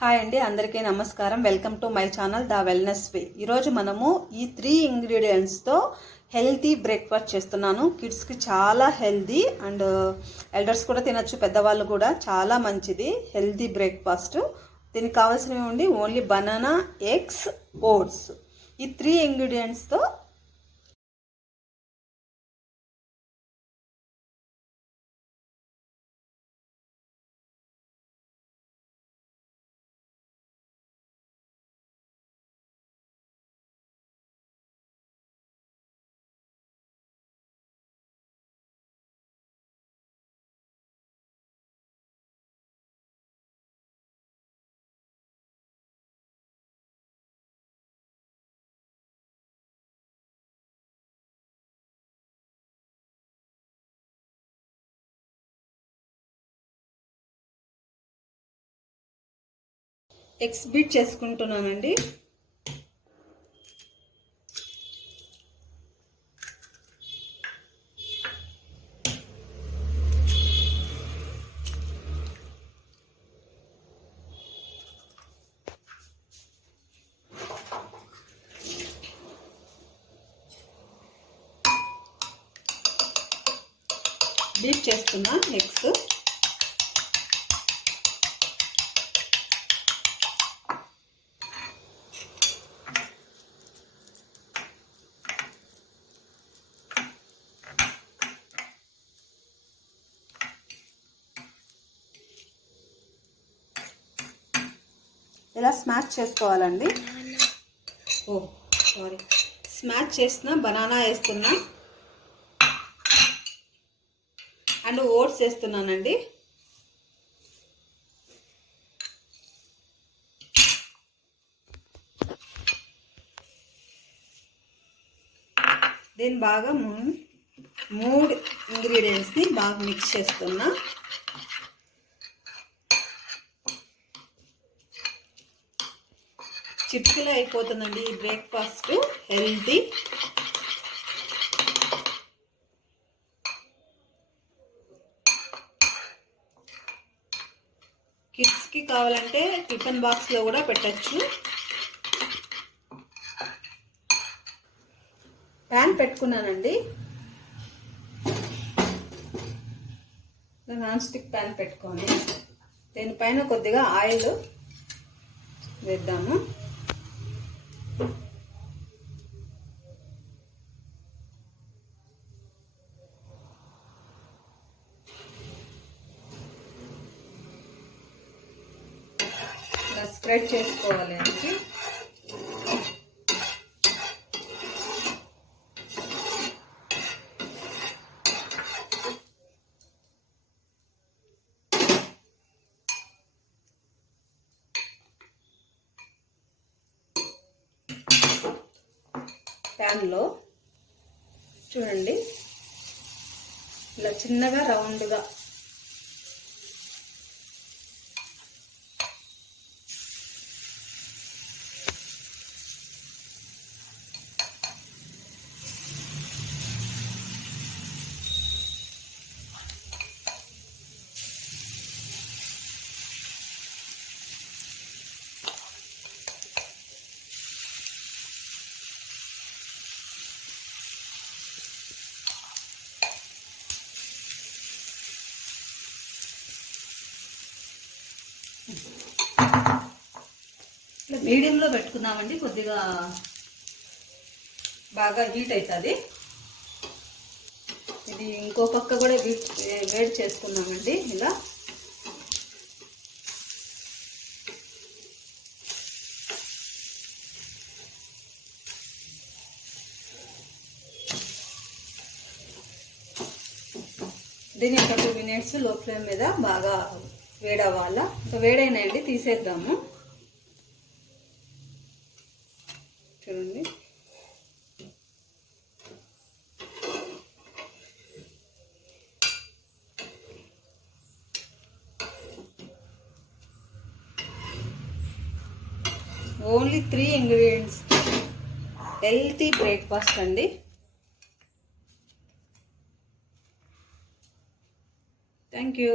Hi అండి, అందరికీ నమస్కారం. Welcome to my channel the wellness way. ఈరోజు మనము ఈ 3 ఇంగ్రీడియంట్స్తో హెల్తీ బ్రేక్ఫాస్ట్ చేస్తున్నాను. కిడ్స్కి చాలా హెల్తీ అండ్ ఎల్డర్స్ కూడా తినచ్చు, పెద్దవాళ్ళు కూడా. చాలా మంచిది హెల్తీ బ్రేక్ఫాస్ట్. దీనికి కావాల్సినవి ఉండి ఓన్లీ బనానా, ఎగ్స్, ఓట్స్. ఈ 3 ఇంగ్రీడియంట్స్తో ఎగ్స్ బీట్ చేసుకుంటున్నానండి. బీట్ చేస్తున్నా ఎగ్స్. ఇలా స్మాష్ చేసుకోవాలండి. స్మాష్ చేసిన బనానా వేస్తున్నా అండ్ ఓట్స్ వేస్తున్నానండి. దీన్ని బాగా 3 ఇంగ్రీడియంట్స్ని బాగా మిక్స్ చేస్తున్నా. చిటికలో అయిపోతుందండి ఈ బ్రేక్ఫాస్ట్, హెల్తీ. కిడ్స్కి కావాలంటే టిఫిన్ బాక్స్లో కూడా పెట్టచ్చు. ప్యాన్ పెట్టుకున్నానండి, నాన్ స్టిక్ ప్యాన్ పెట్టుకొని దీనిపైన కొద్దిగా ఆయిల్ వేద్దాము. ఇలా స్ప్రెడ్ చేసుకోవాలి అండి. ప్యాన్లో చూడండి, ఇలా చిన్నగా రౌండ్గా మీడియంలో పెట్టుకుందామండి. కొద్దిగా బాగా హీట్ అవుతుంది. ఇది ఇంకో పక్క కూడా వేడి చేసుకుందామండి. ఇలా దీన్ని ఒక 2 మినిట్స్ లో ఫ్లేమ్ మీద బాగా వేడవ్వాలా. ఇంకా వేడైనాయండి, తీసేద్దాము. చూడండి, ఓన్లీ 3 ఇంగ్రీడియంట్స్ హెల్తీ బ్రేక్ఫాస్ట్ అండి. Thank you.